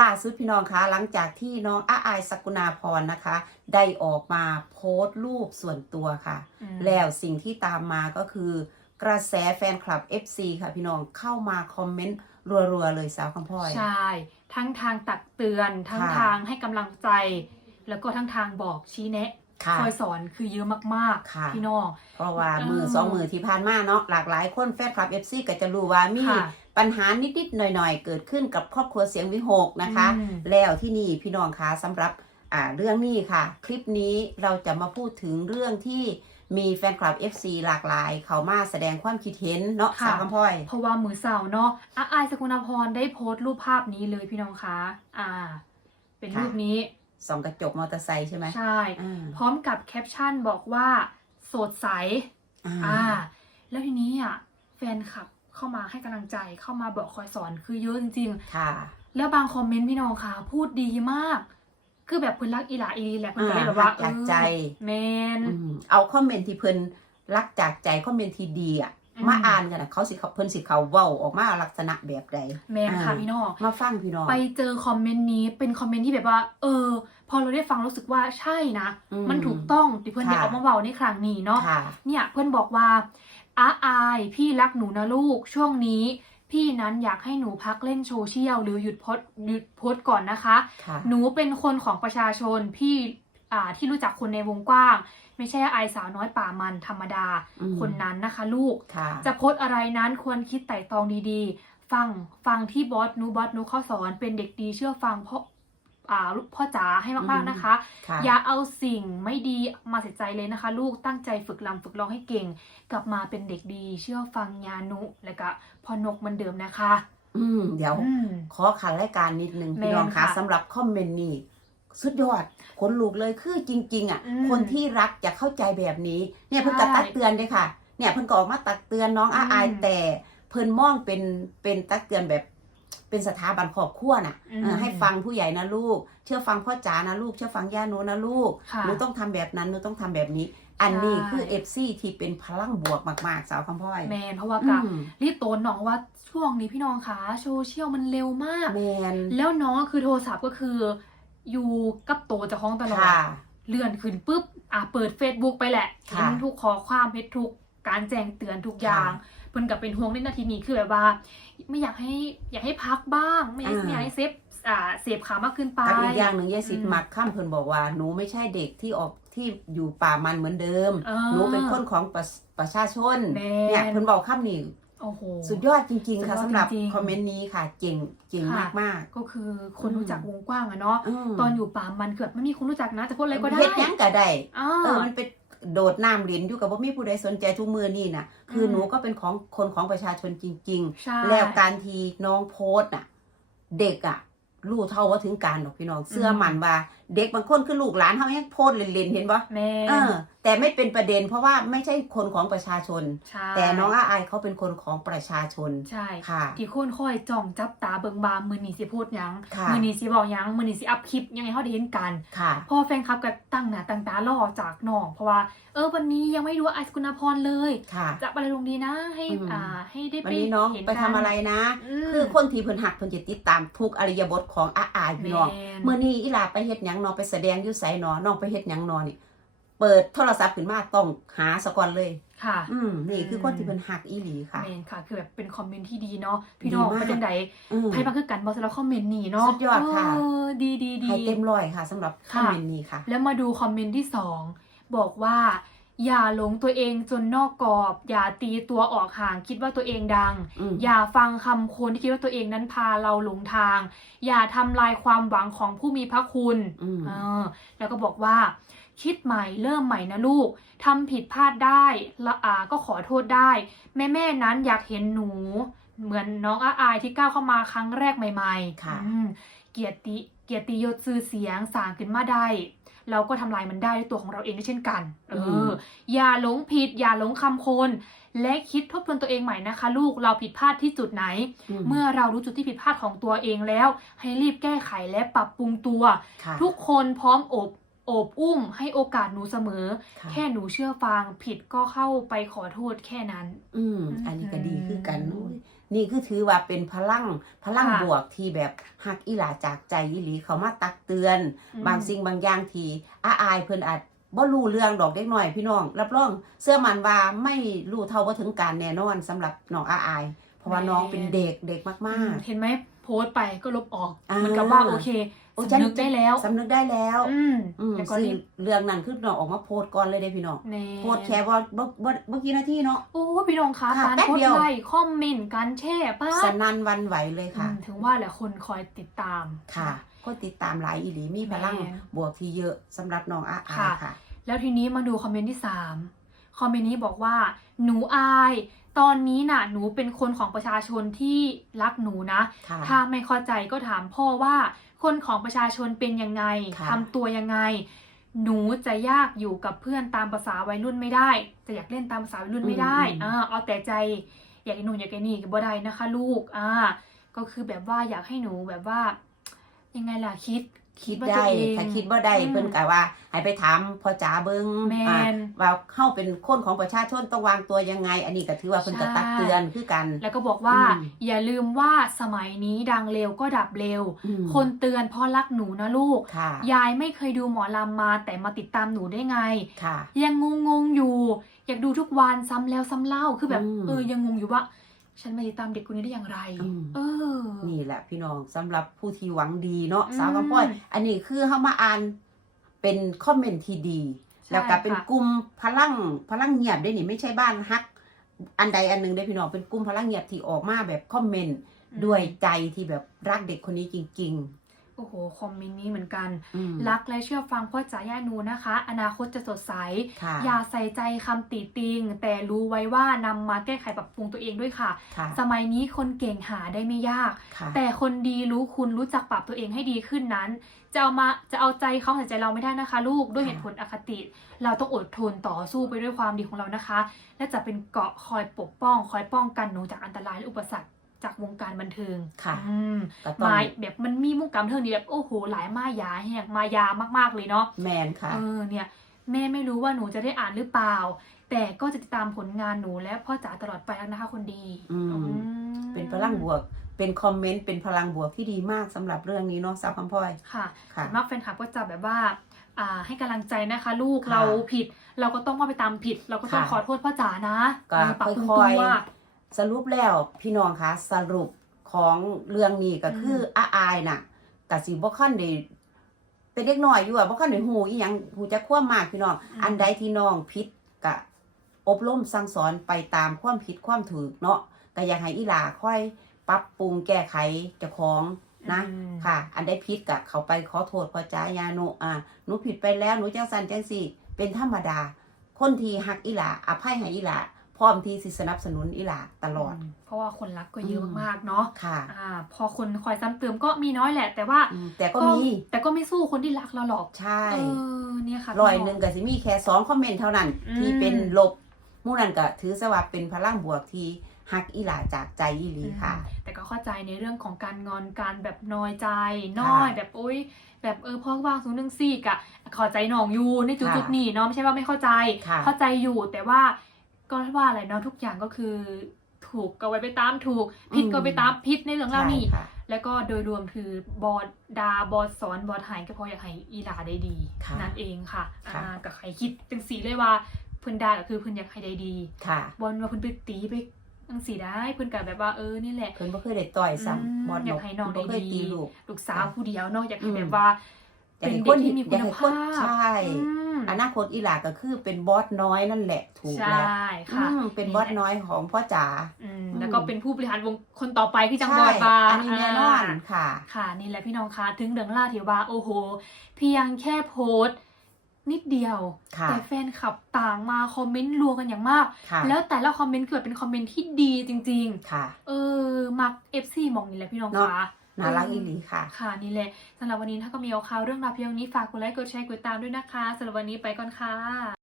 ล่าสุดพี่น้องคะหลังจากที่น้องอาอายสกุณาพรนะคะ ได้ออกมาโพสต์รูปส่วนตัวค่ะอืมแล้วสิ่งที่ตามมาก็คือกระแสแฟนคลับ FC ค่ะพี่น้องเข้ามาคอมเมนต์รัวๆเลยสาวคำพ่อยใช่ ทั้งทางตักเตือนทั้งค่ะทางให้กำลังใจ แล้วก็ทั้งทางบอกชี้แนะค่ะคอยสอนคือเยอะมากค่ะๆพี่น้องเพราะว่าเออมือสองมือที่ผ่านมาเนาะหลากหลายคนแฟนคลับ FC ก็จะรู้ว่ามีค่ะ ปัญหานิดๆหน่อยๆ เกิดขึ้นกับครอบครัวเสียงวิหกนะคะอืมแล้วที่นี่พี่น้องคะสำหรับอ่าเรื่องนี้ค่ะ คลิปนี้เราจะมาพูดถึงเรื่องที่มีแฟนคลับ FC หลากหลาย เขามาแสดงความคิดเห็นเนาะค่ะสาวคำพ่อย เพราะว่ามือเสาร์เนาะอาอายสกุณาพรได้โพสต์รูปภาพนี้เลยพี่น้องคะอ่า เป็นค่ะรูปนี้ส่องกระจกมอเตอร์ไซค์ใช่ไหมใช่อ่าพร้อมกับแคปชั่นบอกว่าสดใสอ่าอ่า แล้วทีนี้อะแฟนคลับ เข้ามาให้กำลังใจเข้ามาบอกคอยสอนคือเยอะจริงค่ะๆแล้วบางคอมเมนต์พี่น้องค่ะ พูดดีมาก คือแบบเพิ่นรักอีหลาอีหลีแหละเพิ่นก็เลยแบบว่าอ่ารักจากใจเออแมนอืมเอาคอมเมนต์ที่เพิ่นรักจากใจคอมเมนต์ที่ดีอะอืมมาอ่านกันนะเขาสิเขาเพิ่นสิเขาเว้าออกมาลักษณะแบบใดแมนค่ะอ่าพี่น้องมาฟังพี่น้องไปเจอคอมเมนต์นี้เป็นคอมเมนต์ที่แบบว่า เออ พอเราได้ฟังรู้สึกว่าใช่นะอืมมันถูกต้องที่เพื่อนได้ค่ะออกมาเบาในครั้งนี้เนาะค่ะเนี่ยเพื่อนบอกว่า อาอายพี่รักหนูนะลูก ช่วงนี้ พี่นั้นอยากให้หนูพักเล่นโซเชียลหรือหยุดโพสต์หยุดโพสต์ก่อนนะคะ ค่ะ หนูเป็นคนของประชาชนพี่อ่าที่รู้จักคนในวงกว้าง ไม่ใช่อายสาวน้อยป่ามันธรรมดา อืม คนนั้นนะคะลูก ค่ะ จะโพสต์อะไรนั้นควรคิดไต่ตรองดีๆ ฟังฟังที่บอสนูบอสนูเข้าสอนเป็นเด็กดีเชื่อฟังพ่อ อ่าพ่อจ๋าให้มากๆนะคะค่ะอย่าเอาสิ่งไม่ดีมาใส่ใจเลยนะคะ ลูกตั้งใจฝึกลำฝึกร้องให้เก่ง กลับมาเป็นเด็กดี เชื่อฟังยานุและก็พอนกเหมือนเดิมนะคะ อืมเดี๋ยวอืมขอขันรายการนิดนึงแม่นพี่น้องคะค่ะสำหรับคอมเมนต์นี้สุดยอดขนลุกเลยคือจริง ๆ อะอืมคนที่รักจะเข้าใจแบบนี้ เนี่ยเพิ่นก็ใช่ตักเตือนเลยค่ะ เนี่ยเพิ่นก็ออกมาตักเตือนน้องอาอายอืมแต่เพิ่นมองเป็นเป็นตักเตือนแบบ เป็นสถาบันครอบครัวน่ะอืมเออให้ฟังผู้ใหญ่นะลูก เชื่อฟังพ่อจ๋านะลูก เชื่อฟังย่าโนนะลูกค่ะหนูต้องทำแบบนั้นหนูต้องทำแบบนี้ อันนี้ใช่คือเอฟซีที่เป็นพลังบวกมากๆ สาวคำพ่อยแมนเพราะว่าอืกับมรีบโตนน้องว่าช่วงนี้พี่น้องคะโซเชียลมันเร็วมากแมนแล้วน้องคือโทรศัพท์ก็คือ อยู่กับโตเจะคล้าของตลอดค่ะเลื่อนขึ้นปุ๊บอะเปิด Facebook ไปแหละค่ะเห็นทุกข้อความเห็นทุกการแจ้งเตือนทุกอย่างค่ะ เพิ่นกับเป็นห่วงในนาทีนี้คือแบบว่า ไม่อยากให้อยากให้พักบ้าง ไม่อยากอ่า ไม่อยากให้เซฟอ่าเสพขามากขึ้นไป กับอีกอย่างหนึ่งยายสิทอืธิ์มมักข้ามเพิ่นบอกว่าหนูไม่ใช่เด็กที่ออกที่อยู่ป่ามันเหมือนเดิมเออหนูเป็นคนของประประชาชนแม่เนี่ยเพิ่นบอกคำนี้โอ้โห สุดยอดจริง ๆ ค่ะสุดยอดสำหรับจริงๆคอมเมนต์นี้ค่ะเจ๋งเจ๋งค่ะ มากก็คือคนอืมรู้จักวงกว้างอะเนาะๆมตอนอยู่ป่ามันเกิดไม่มีคนรู้จักนะจะพูดอะไรก็ได้เฮ็ดหยังก็ได้อ้าเออมันเป็น โดดน้ำเหรียญอยู่กับว่ามีผู้ใดสนใจทุกมือนี่น่ะคืออมหนูก็เป็นของคนของประชาชนจริงใช่ๆแล้วการทีน้องโพสต์น่ะ เด็กอะรู้เท่าว่าถึงการดอกพี่น้องเสื้อมันว่าเด็กบางคนคือลูกหลานเขายังโพสต์เล่นๆเห็นปะแม่เออ แต่ไม่เป็นประเด็น เพราะว่าไม่ใช่คนของประชาชน ใช่แต่น้องอาอายเขาเป็นคนของประชาชนใช่ค่ะ ที่คนคอยจ้องจับตาเบิงบามมือนีสิพูดหยังค่ะมือนีสิบอกหยังมือนีสิอัพคลิปยังไงเขาได้เห็นกันค่ะ เพราะว่าแฟนคลับก็ตั้งหน้าตั้งตารอจากน้องเพราะว่า เออวันนี้ยังไม่รู้ว่าไอซ์กุณาพรเลย ค่ะ จะอะไรลงดีนะให้อืม อ่าให้ได้วันไปนี้น้องเห็นไปทำอะไรนะมคือคนที่เพิ่นหักเพิ่นจะติดตามทุกอริยบทของอาอายพี่น้องแม่นเมื่อนี้อีหลาไปเฮ็ดหยังนอไปแสดงอยู่ไสนอน้องไปเฮ็ดหยังนอนี่เปิดโทรศัพท์ขึ้นมาต้องหาสะก่อนเลย ค่ะ อืมนี่คือคนที่เพิ่นหักอีหลีค่ะแมนค่ะ คือแบบเป็นคอมเมนต์ที่ดีเนาะพี่น้องดีมากเป็นจังไดอืมใครมาคือกันบอสแล้วคอมเมนต์นี่เนาะสุดยอดค่ะเออดีดีดีให้เต็มร้อยค่ะสำหรับคอค่ะมเมนต์นี้ค่ะ แล้วมาดูคอมเมนต์ที่สองบอกว่า อย่าหลงตัวเองจนนอกกรอบ อย่าตีตัวออกห่างคิดว่าตัวเองดัง อืม อย่าฟังคำคนที่คิดว่าตัวเองนั้นพาเราหลงทาง อย่าทำลายความหวังของผู้มีพระคุณอืม เออแล้วก็บอกว่า คิดใหม่เริ่มใหม่นะลูกทำผิดพลาดได้ละอาก็ขอโทษได้ แม่แม่ๆนั้นอยากเห็นหนู เหมือนน้องอาอายที่ก้าวเข้ามาครั้งแรกใหม่ค่ะๆอืม เกียรติ เกียรติยศชื่อเสียงสร้างขึ้นมาได้ เราก็ทำลายมันได้ด้วยตัวของเราเองด้วยเช่นกัน เออ อย่าหลงผิด อย่าหลงคำคน และคิดทบทวนตัวเองใหม่นะคะ ลูกเราผิดพลาดที่จุดไหน เมื่อเรารู้จุดที่ผิดพลาดของตัวเองแล้ว ให้รีบแก้ไขและปรับปรุงตัวค่ะทุกคนพร้อมอบโอบอุ้มให้โอกาสหนูเสมอค่ะแค่หนูเชื่อฟังผิดก็เข้าไปขอโทษแค่นั้น อืม อันนี้ก็ดีคือกันอืมโอ้ย นี่คือถือว่าเป็นพลังพลังค่ะบวกที่แบบฮักอีหลาจากใจอีหลีเขามาตักเตือนอืมบางสิ่งบางอย่างที่อาอายเพิ่นอาจบ่รู้เรื่องดอกเด็กน้อยพี่น้อง รับรองเสื้อมันว่าไม่รู้เท่าบ่ถึงการแน่นอนสำหรับน้องอาอาย เพราะว่าน้องเป็นเด็กเด็กมากเห็นไหมโพสต์ไปก็ลบออกอ่าเหมือนกับว่าโอเค โอ้สำนึกได้แล้วสำนึกได้แล้วอืมอืมแล้วก็ซึ่งรีบเรื่องนั้นคือน้องออกมาโพสต์ก่อนเลยเด้พี่น้องแน่โพสต์แค่ว่าบ่บ่บ่กี่นาทีเนาะ โอ้พี่น้องคะค่ะการแป๊บกดเดียวไลค์คอมเมนต์การแชร์ป้าสนั่นหวันไหวเลยค่ะ อืมถึงว่าแหละคนคอยติดตาม ค่ะ ก็ติดตามหลายอีหลีมีพลังแม่บวกที่เยอะสำหรับน้องอาอายค่ะ ค่ะ แล้วทีนี้มาดูคอมเมนต์ที่ 3 คอมเมนต์นี้บอกว่า หนูอาย ตอนนี้น่ะหนูเป็นคนของประชาชนที่รักหนูนะค่ะถ้าไม่เข้าใจก็ถามพ่อว่า คนของประชาชนเป็นยังไงค่ะทำตัวยังไง หนูจะยากอยู่กับเพื่อนตามภาษาวัยรุ่นไม่ได้ จะอยากเล่นตามภาษาวัยรุ่นไม่ได้อ่าเอาแต่ใจอยากไอ้หนูอยากไอ้นี่ก็บ่ได้นะคะ ลูกอ่าก็คือแบบว่าอยากให้หนูแบบว่า ยังไงล่ะคิด คิดว่าได้ตัวเองถ้าคิดว่าได้อืมเพิ่นกะว่า ให้ไปถามพ่อจ๋าเบิงแม่นอ่าว่าเข้าเป็นคนของประชาชนต้องวางตัวยังไง อันนี้ก็ถือว่าเพิ่นก็ตักเตือนคือกัน แล้วก็บอกว่าอืมอย่าลืมว่าสมัยนี้ดังเร็วก็ดับเร็วอืมคนเตือนเพราะรักหนูนะลูกค่ะยายไม่เคยดูหมอลำมาแต่มาติดตามหนูได้ไงค่ะยังงงงๆอยู่ อยากดูทุกวันซ้ำแล้วซ้ำเล่าคือแบบอืมเออยังงงอยู่ว่า ฉันมาติดตามเด็กคนนี้ได้อย่างไร อืม เออ นี่แหละพี่น้องสำหรับผู้ที่หวังดีเนาะอืมสาวกำพ้อยอันนี้คือเฮามาอ่านเป็นคอมเมนต์ที่ดี ใช่แล้วก็เป็นค่ะ กลุ่มพลังพลังเงียบได้นี่ไม่ใช่บ้านฮัก อันใดอันหนึ่งได้อพี่น้องเป็นกลุ่มพลังเงียบที่ออกมาแบบคอมเมนต์ด้วยใจที่แบบรักเด็กคนนี้จริง โอ้โห คอมเมนต์นี้เหมือนกันๆอืมรักและเชื่อฟังพ่อจ๋าย่านูนะคะ อนาคตจะสดใสค่ะอย่าใส่ใจคำติติง แต่รู้ไว้ว่านำมาแก้ไขปรับปรุงตัวเองด้วยค่ะค่ะสมัยนี้คนเก่งหาได้ไม่ยากค่ะแต่คนดีรู้คุณรู้จักปรับตัวเองให้ดีขึ้นนั้น จะเอามาจะเอาใจเขาใส่ใจเราไม่ได้นะคะ ลูกด้วยค่ะเหตุผลอคติ เราต้องอดทนต่อสู้ไปด้วยความดีของเรานะคะ และจะเป็นเกราะคอยปกป้อง คอยป้องกันหนูจากอันตรายและอุปสรรค จากวงการบันเทิงค่ะอืมก็ต้องมาแบบมันมีวงการบันเทิงนี่แบบโอ้โหหลายมายาแหกมายามากๆเลยเนาะแมนค่ะ เออเนี่ยแม่ไม่รู้ว่าหนูจะได้อ่านหรือเปล่า แต่ก็จะติดตามผลงานหนูและพ่อจ๋าตลอดไปแล้วนะคะ คนดีอืม อืมเป็นพลังบวก เป็นคอมเมนต์ เป็นพลังบวกที่ดีมากสำหรับเรื่องนี้เนาะสาวคำพลอย ค่ะค่ะ ส่วนมากแฟนคลับก็จะแบบว่าอ่าให้กำลังใจนะคะ ลูกค่ะเราผิด เราก็ต้องว่าไปตามผิด เราก็ต้องค่ะ ขอโทษพ่อจ๋านะก็เออปรับปรุงค่ตัอยวๆ สรุปแล้วพี่น้องคะสรุปของเรื่องนี้ก็คือออาอายน่ะกะสิบ่คันได้เป็นเด็กน้อยอยู่อะบ่คันได้ฮู้อีหยังฮู้จักความมากพี่น้องอืมอันใดที่น้องผิดก็อบรมสั่งสอนไปตามความผิดความถูกเนาะก็อยากให้อีหลาค่อยปรับปรุงแก้ไขเจ้าของนะอืมค่ะ อันใดผิดก็เขาไปขอโทษพ่อจ้ายาโนอ่าหนูผิดไปแล้วหนูจังสันจังสี่ เป็นธรรมดา คนที่หักอีหลาอภัยให้อีหลา พร้อมที่สิสนับสนุนอีหลาตลอดมเพราะว่าคนรักก็เยอะอืมมากๆเนาะค่ะอ่า พอคนคอยซ้ำเติมก็มีน้อยแหละ แต่ว่าอืมแต่ก็มีแต่ก็ไม่สู้คนที่รักเราหรอกใช่เออเนี่ยค่ะรอยพี่หนึ่งก็สิมีแค่สองคอมเมนต์เท่านั้นอืมที่เป็นลบหมู่นั้นก็ถือซะว่าเป็นพลังบวกที่หักอีหลาจากใจอีหลีค่ะอืมแต่ก็เข้าใจในเรื่องของการงอนการแบบน้อยใจน้อยแบบโอ๊ยแบบเออพ่อวางสูงหนึ่งสี่กะเข้าใจน้องอยู่ในจุดค่ะจุดนี้เนาะไม่ใช่ว่าไม่เข้าใจค่ะเข้าใจอยู่แต่ว่า ก็ว่าอะไรเนาะทุกอย่างก็คือถูกก็ไว้ไปตามถูกผิดก็ไปตามผิดในเรื่องเล่าวนี้ใช่ค่ะ แล้วก็โดยรวมคือบอดดาบอดสอนบอดหายก็เพออยากให้อีหลาได้ดี ค่ะนั่นเองค่ะค่ะ อ่ากับใครคิดเป็นสีเลยว่าเพื่อนดาก็คือเพื่อนอยากให้ได้ดี ค่ะ บอลว่าเพื่อนไปตีไปอังสีได้เพื่อนกับแบบว่าเออนี่แหละ เพิ่นบ่เคยได้ต่อยอืมซ้ำบอลอยากให้น้องได้บ่เคยดี ตีลูก ลูกสาวผู้เดียวเนาะอยากให้อืมแบบว่า อยากเป็นให้เด็กที่มีคุณอยากให้ภาพใช่อืม อนาคตอีหลาก็คือเป็นบอสน้อยนั่นแหละถูกใช่แล้วค่ะอืมเป็นบอสน้อยของพ่อจ๋าอืมอืมแล้วก็เป็นผู้บริหารวงคนต่อไปที่จังบอใช่ดบาอันนี้แน่นอนค่ะ ค่ะนี่แหละพี่น้องคะถึงเดืองล่าที่ว่าโอ้โห เพียงแค่โพสต์นิดเดียว ค่ะ แต่แฟนคลับต่างมาคอมเมนต์รัวกันอย่างมาก ค่ะ แล้วแต่ละคอมเมนต์เกิดเป็นคอมเมนต์ที่ดีจริง ค่ะ ๆ เออมัก FC มองนี่แหละพี่น้องเนาะคะ น่ารักอีหลีค่ะ ค่ะนี่แหละสำหรับวันนี้ถ้าก็มีเอาข่าวเรื่องราวเพียงนี้ฝากกดไลค์กดแชร์กดติดตามด้วยนะคะสำหรับวันนี้ไปก่อนค่ะ